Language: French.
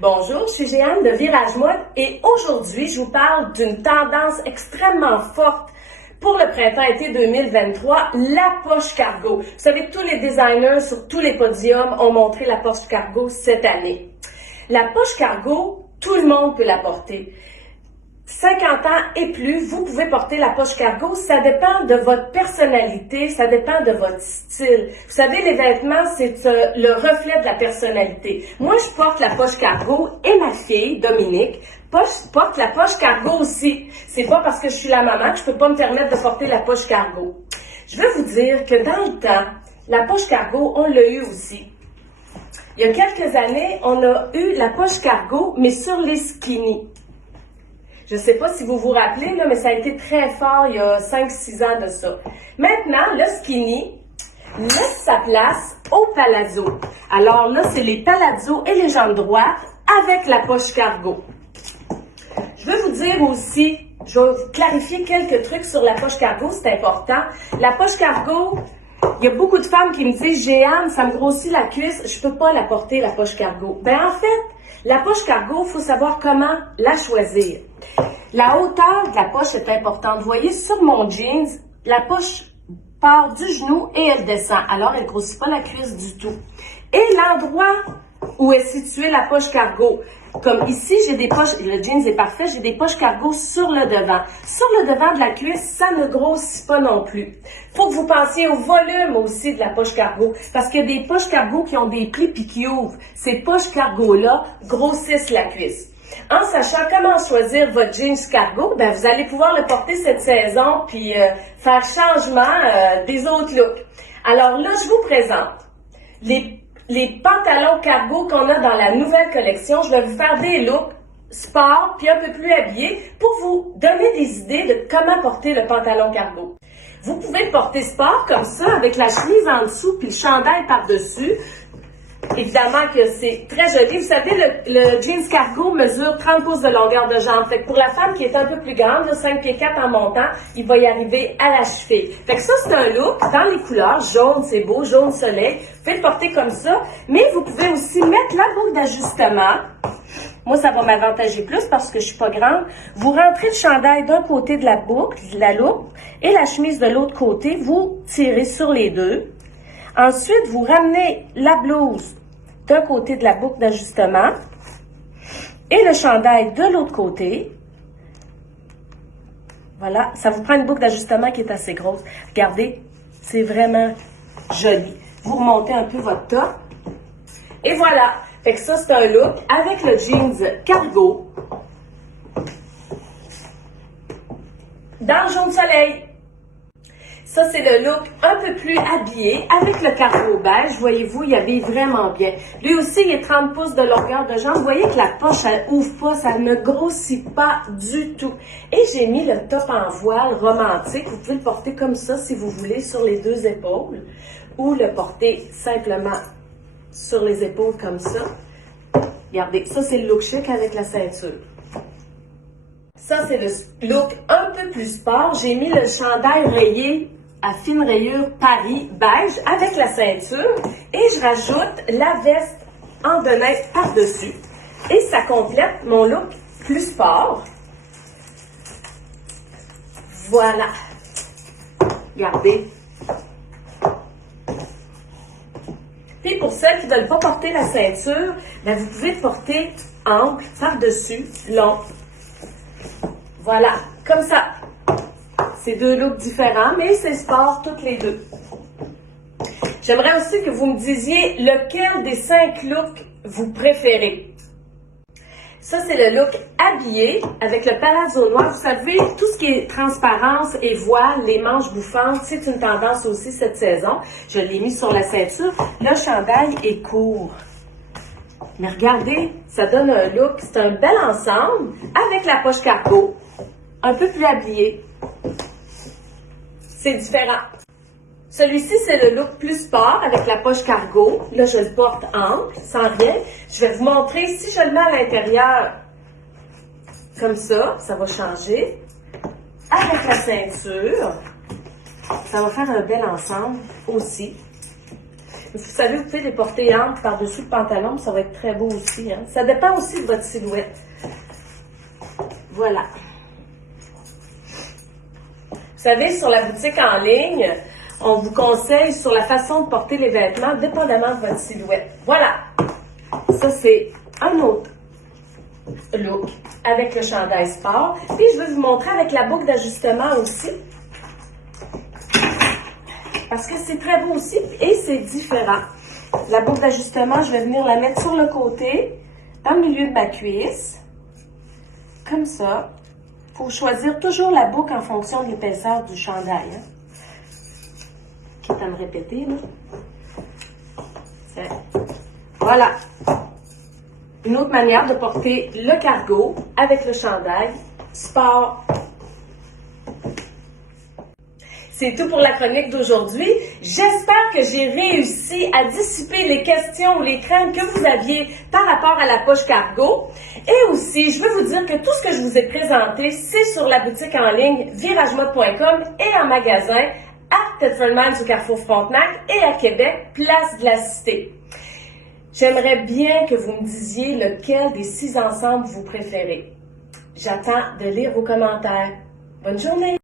Bonjour, je suis Jeanne de Virage Mode et aujourd'hui, je vous parle d'une tendance extrêmement forte pour le printemps-été 2023, la poche cargo. Vous savez, tous les designers sur tous les podiums ont montré la poche cargo cette année. La poche cargo, tout le monde peut la porter. 50 ans et plus, vous pouvez porter la poche cargo. Ça dépend de votre personnalité, ça dépend de votre style. Vous savez, les vêtements, c'est le reflet de la personnalité. Moi, je porte la poche cargo et ma fille, Dominique, porte la poche cargo aussi. C'est pas parce que je suis la maman que je peux pas me permettre de porter la poche cargo. Je veux vous dire que dans le temps, la poche cargo, on l'a eu aussi. Il y a quelques années, on a eu la poche cargo, mais sur les skinny. Je ne sais pas si vous vous rappelez, là, mais ça a été très fort il y a 5-6 ans de ça. Maintenant, le skinny laisse sa place au palazzo. Alors là, c'est les palazzo et les jambes droites avec la poche cargo. Je veux vous dire aussi, je vais vous clarifier quelques trucs sur la poche cargo, c'est important. La poche cargo, il y a beaucoup de femmes qui me disent « Jeanne, ça me grossit la cuisse, je peux pas la porter, la poche cargo. » Ben en fait, la poche cargo, il faut savoir comment la choisir. La hauteur de la poche est importante. Vous voyez, sur mon jeans, la poche part du genou et elle descend. Alors, elle ne grossit pas la cuisse du tout. Et l'endroit où est située la poche cargo, comme ici, j'ai des poches, le jeans est parfait, j'ai des poches cargo sur le devant. Sur le devant de la cuisse, ça ne grossit pas non plus. Faut que vous pensiez au volume aussi de la poche cargo, parce qu'il y a des poches cargo qui ont des plis puis qui ouvrent. Ces poches cargo-là grossissent la cuisse. En sachant comment choisir votre jeans cargo, ben vous allez pouvoir le porter cette saison puis faire changement des autres looks. Alors là, je vous présente les pantalons cargo qu'on a dans la nouvelle collection. Je vais vous faire des looks sport puis un peu plus habillés pour vous donner des idées de comment porter le pantalon cargo. Vous pouvez le porter sport comme ça avec la chemise en dessous puis le chandail par-dessus. Évidemment que c'est très joli. Vous savez, le jeans cargo mesure 30 pouces de longueur de jambe. Fait que pour la femme qui est un peu plus grande, là, 5 pieds 4 en montant, il va y arriver à la cheville. Fait que ça, c'est un look dans les couleurs. Jaune, c'est beau, jaune soleil. Vous pouvez le porter comme ça. Mais vous pouvez aussi mettre la boucle d'ajustement. Moi, ça va m'avantager plus parce que je suis pas grande. Vous rentrez le chandail d'un côté de la boucle, de la loupe, et la chemise de l'autre côté. Vous tirez sur les deux. Ensuite, vous ramenez la blouse d'un côté de la boucle d'ajustement et le chandail de l'autre côté. Voilà, ça vous prend une boucle d'ajustement qui est assez grosse. Regardez, c'est vraiment joli. Vous remontez un peu votre top. Et voilà, fait que ça, c'est un look avec le jeans cargo dans le jaune soleil. Ça, c'est le look un peu plus habillé avec le cargo beige. Voyez-vous, il habille vraiment bien. Lui aussi, il est 30 pouces de longueur de jambe. Vous voyez que la poche, elle ouvre pas, ça ne grossit pas du tout. Et j'ai mis le top en voile romantique. Vous pouvez le porter comme ça si vous voulez sur les deux épaules ou le porter simplement sur les épaules comme ça. Regardez, ça, c'est le look chic avec la ceinture. Ça, c'est le look un peu plus sport. J'ai mis le chandail rayé à fine rayure Paris beige avec la ceinture et je rajoute la veste en denim par-dessus. Et ça complète mon look plus sport. Voilà. Regardez. Puis pour celles qui ne veulent pas porter la ceinture, ben vous pouvez le porter ample, par-dessus, long. Voilà, comme ça. C'est deux looks différents, mais c'est sport toutes les deux. J'aimerais aussi que vous me disiez lequel des 5 looks vous préférez. Ça, c'est le look habillé avec le palazzo noir. Vous savez, tout ce qui est transparence et voile, les manches bouffantes, c'est une tendance aussi cette saison. Je l'ai mis sur la ceinture. Le chandail est court. Mais regardez, ça donne un look, c'est un bel ensemble avec la poche cargo, un peu plus habillé. C'est différent. Celui-ci, c'est le look plus sport avec la poche cargo. Là, je le porte ample, sans rien. Je vais vous montrer, si je le mets à l'intérieur, comme ça va changer. Avec la ceinture, ça va faire un bel ensemble aussi. Vous savez, vous pouvez les porter amples par-dessus le pantalon, ça va être très beau aussi. Hein? Ça dépend aussi de votre silhouette. Voilà. Vous savez, sur la boutique en ligne, on vous conseille sur la façon de porter les vêtements, dépendamment de votre silhouette. Voilà. Ça, c'est un autre look avec le chandail sport. Puis, je vais vous montrer avec la boucle d'ajustement aussi. Parce que c'est très beau aussi et c'est différent. La boucle d'ajustement, je vais venir la mettre sur le côté, dans le milieu de ma cuisse. Comme ça. Il faut choisir toujours la boucle en fonction de l'épaisseur du chandail. Hein. Quitte à me répéter, là. Voilà. Une autre manière de porter le cargo avec le chandail sport. C'est tout pour la chronique d'aujourd'hui. J'espère que j'ai réussi à dissiper les questions ou les craintes que vous aviez par rapport à la poche cargo. Et aussi, je veux vous dire que tout ce que je vous ai présenté, c'est sur la boutique en ligne viragemode.com et en magasin à Thetford Mines au Carrefour Frontenac et à Québec, place de la Cité. J'aimerais bien que vous me disiez lequel des 6 ensembles vous préférez. J'attends de lire vos commentaires. Bonne journée!